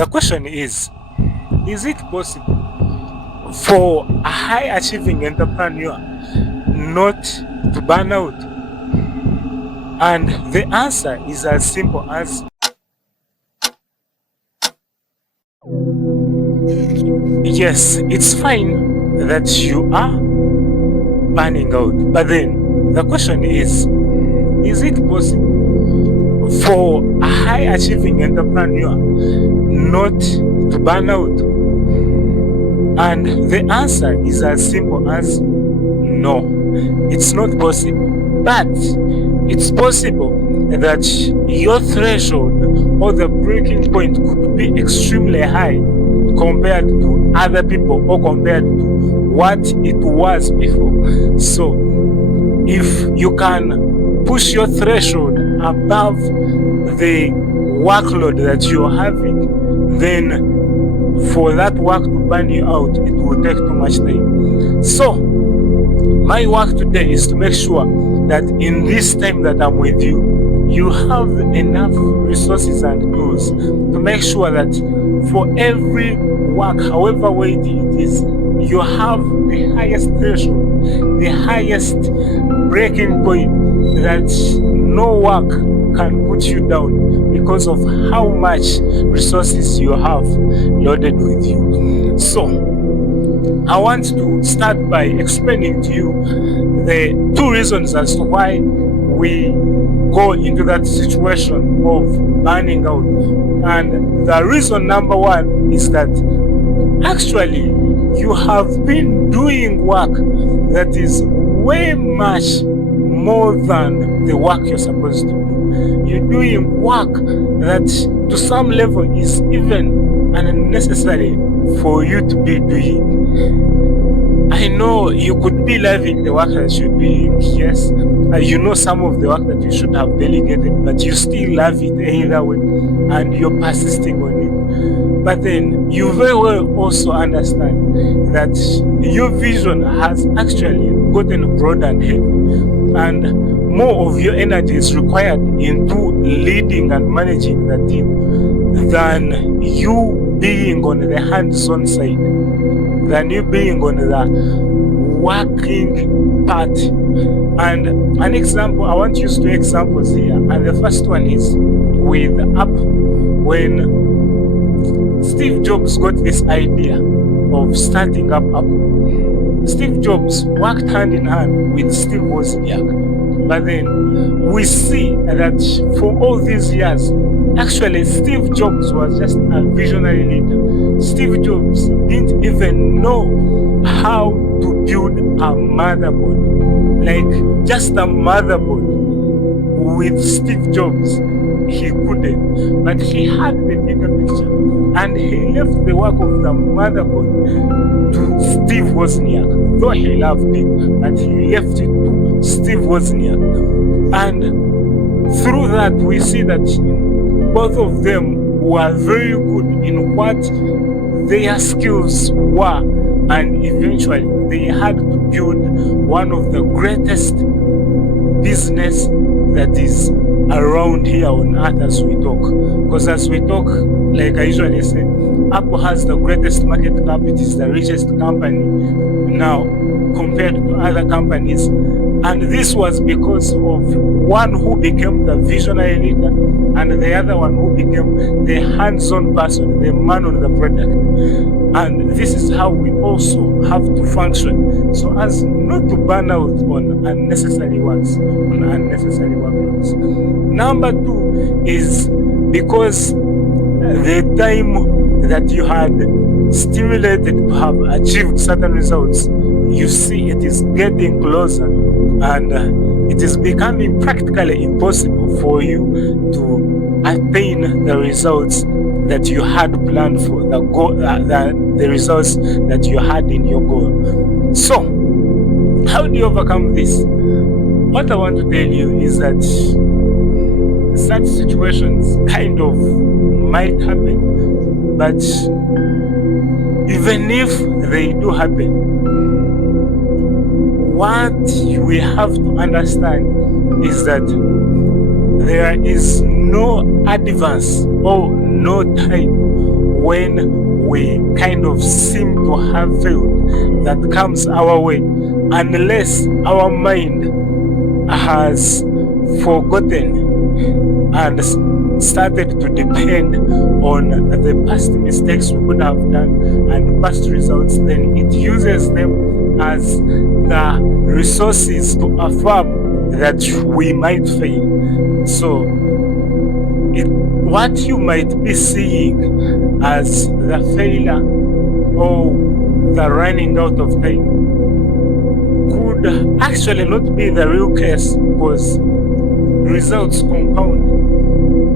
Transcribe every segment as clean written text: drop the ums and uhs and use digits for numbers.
the question is it possible for a high achieving entrepreneur not to burn out? And the answer is as simple as yes, it's fine that you are burning out. But then the question is it possible for a high achieving entrepreneur not to burn out? And the answer is as simple as no, it's not possible. But it's possible that your threshold or the breaking point could be extremely high compared to other people or compared to what it was before. So if you can push your threshold above the workload that you're having, then for that work to burn you out, it will take too much time. So my work today is to make sure that in this time that I'm with you, you have enough resources and tools to make sure that for every work, however weighty it is, you have the highest threshold, the highest breaking point, that no work can put you down because of how much resources you have loaded with you. So I want to start by explaining to you the two reasons as to why we go into that situation of burning out. And the reason number one is that actually you have been doing work that is way much more than the work you're supposed to do. You're doing work that to some level is even unnecessary for you to be doing. I know you could be loving the work that you're doing, yes. You know some of the work that you should have delegated, but you still love it either way and you're persisting on it. But then you very well also understand that your vision has actually gotten broad and heavy, and more of your energy is required into leading and managing the team than you being on the hands-on side, than you being on the working part. And an example, I want to use two examples here. And the first one is with Apple. When Steve Jobs got this idea of starting up Apple, Steve Jobs worked hand in hand with Steve Wozniak. But then we see that for all these years, actually Steve Jobs was just a visionary leader. Steve Jobs didn't even know how to build a motherboard. Like just a motherboard with Steve Jobs, he couldn't. But he had the bigger picture. And he left the work of the motherboard to Steve Wozniak. Though he loved it, but he left it to Steve Wozniak. And through that, we see that both of them were very good in what their skills were, and eventually they had to build one of the greatest business that is around here on earth as we talk. Because as we talk, like I usually say, Apple has the greatest market cap. It is the richest company now compared to other companies. And this was because of one who became the visionary leader and the other one who became the hands-on person, the man on the product. And this is how we also have to function, so as not to burn out on unnecessary works, on unnecessary workloads. Number two is because the time that you had stimulated to have achieved certain results, you see it is getting closer, and it is becoming practically impossible for you to attain the results that you had planned for, the goal, the results that you had in your goal. So, how do you overcome this? What I want to tell you is that such situations kind of might happen, but even if they do happen, what we have to understand is that there is no advance or no time when we kind of seem to have failed that comes our way, unless our mind has forgotten and started to depend on the past mistakes we could have done and past results, then it uses them as the resources to affirm that we might fail. So what you might be seeing as the failure or the running out of time could actually not be the real case, because results compound.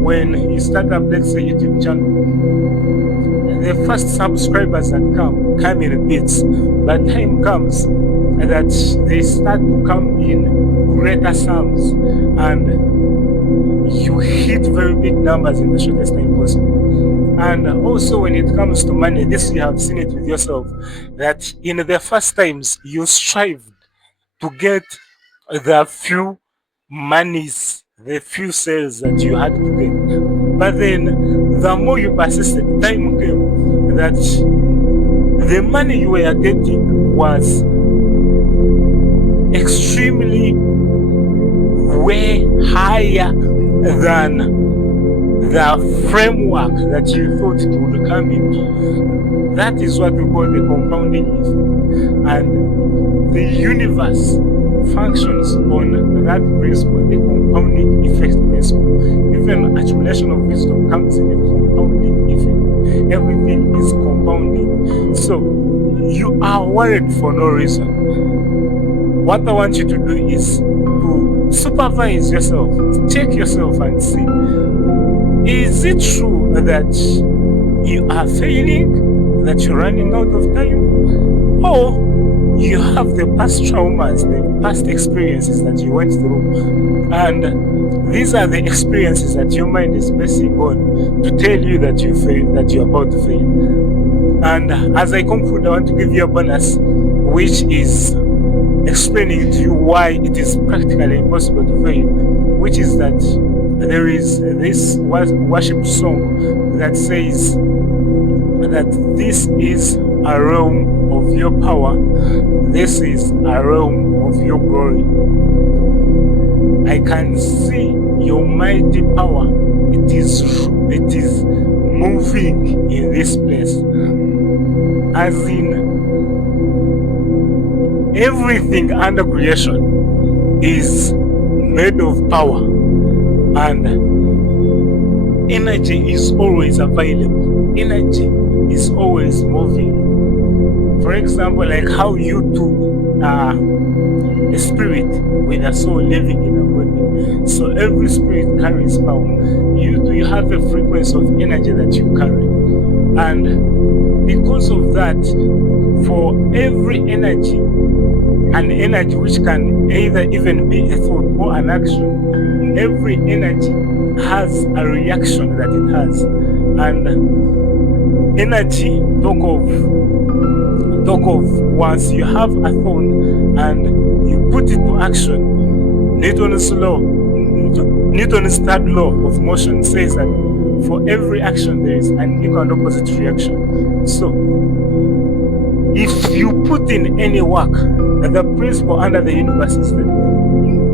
When you start up, let's say, YouTube channel, the first subscribers that come in bits, but time comes that they start to come in greater sums, and you hit very big numbers in the shortest time possible. And also when it comes to money, this you have seen it with yourself, that in the first times you strive to get the few monies, the few sales that you had to get. But then the more you persisted, time came that the money you were getting was extremely way higher than the framework that you thought it would come into. That is what we call the compounding effect. And the universe functions on that principle, the compounding effect principle. Even accumulation of wisdom comes in a compounding effect. Everything is compounding. So you are worried for no reason. What I want you to do is to supervise yourself, check yourself and see, is it true that you are failing, that you're running out of time, or you have the past traumas, the past experiences that you went through, and these are the experiences that your mind is basing on to tell you that you fail, that you're about to fail. And as I conclude, I want to give you a bonus, which is explaining to you why it is practically impossible to fail, which is that there is this worship song that says that this is a realm of your power, this is a realm of your glory. I can see your mighty power. It is moving in this place, as in everything under creation is made of power, and energy is always available. Energy is always moving. For example, like how you two are a spirit with a soul living in a body. So every spirit carries power. You have a frequency of energy that you carry. And because of that, for every energy, an energy which can either even be a thought or an action, every energy has a reaction that it has. And energy, talk of once you have a thought and you put it to action, Newton's third law of motion says that for every action there is an equal and opposite reaction. So if you put in any work, the principle under the universe is that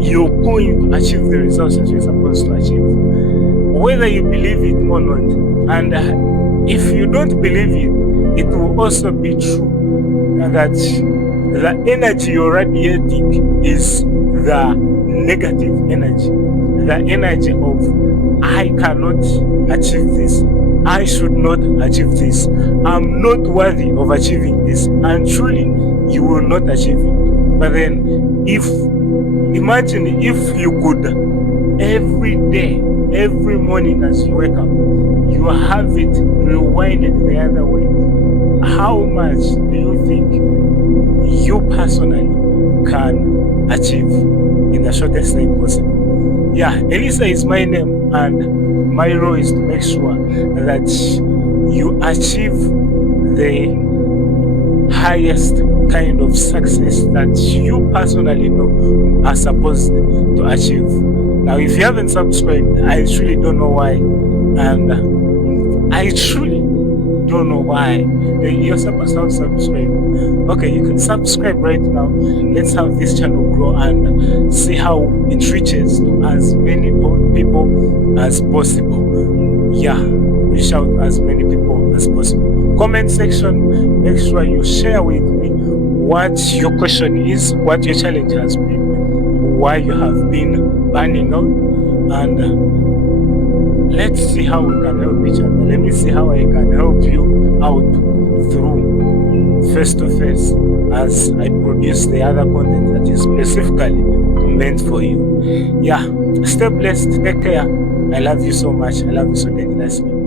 you're going to achieve the results that you're supposed to achieve, whether you believe it or not. And if you don't believe it, it will also be true that the energy you're radiating is the negative energy, the energy of I cannot achieve this, I should not achieve this, I'm not worthy of achieving this, and truly you will not achieve it. But then imagine if you could every day, every morning as you wake up, you have it rewinded the other way, how much do you think you personally can achieve in the shortest time possible? Yeah, Elisa is my name, and my role is to make sure that you achieve the highest kind of success that you personally know are supposed to achieve. Now, if you haven't subscribed, I truly don't know why, and I truly don't know why. You're supposed to have subscribe. Okay, you can subscribe right now. Let's have this channel grow and see how it reaches to as many people as possible. Yeah, reach out as many people as possible. Comment section, make sure you share with me what your question is, what your challenge has been, why you have been burning out, and let's see how we can help each other. Let me see how I can help you out through face to face as I produce the other content that is specifically meant for you. Yeah, stay blessed, take care. I love you so much. I love you so dearly.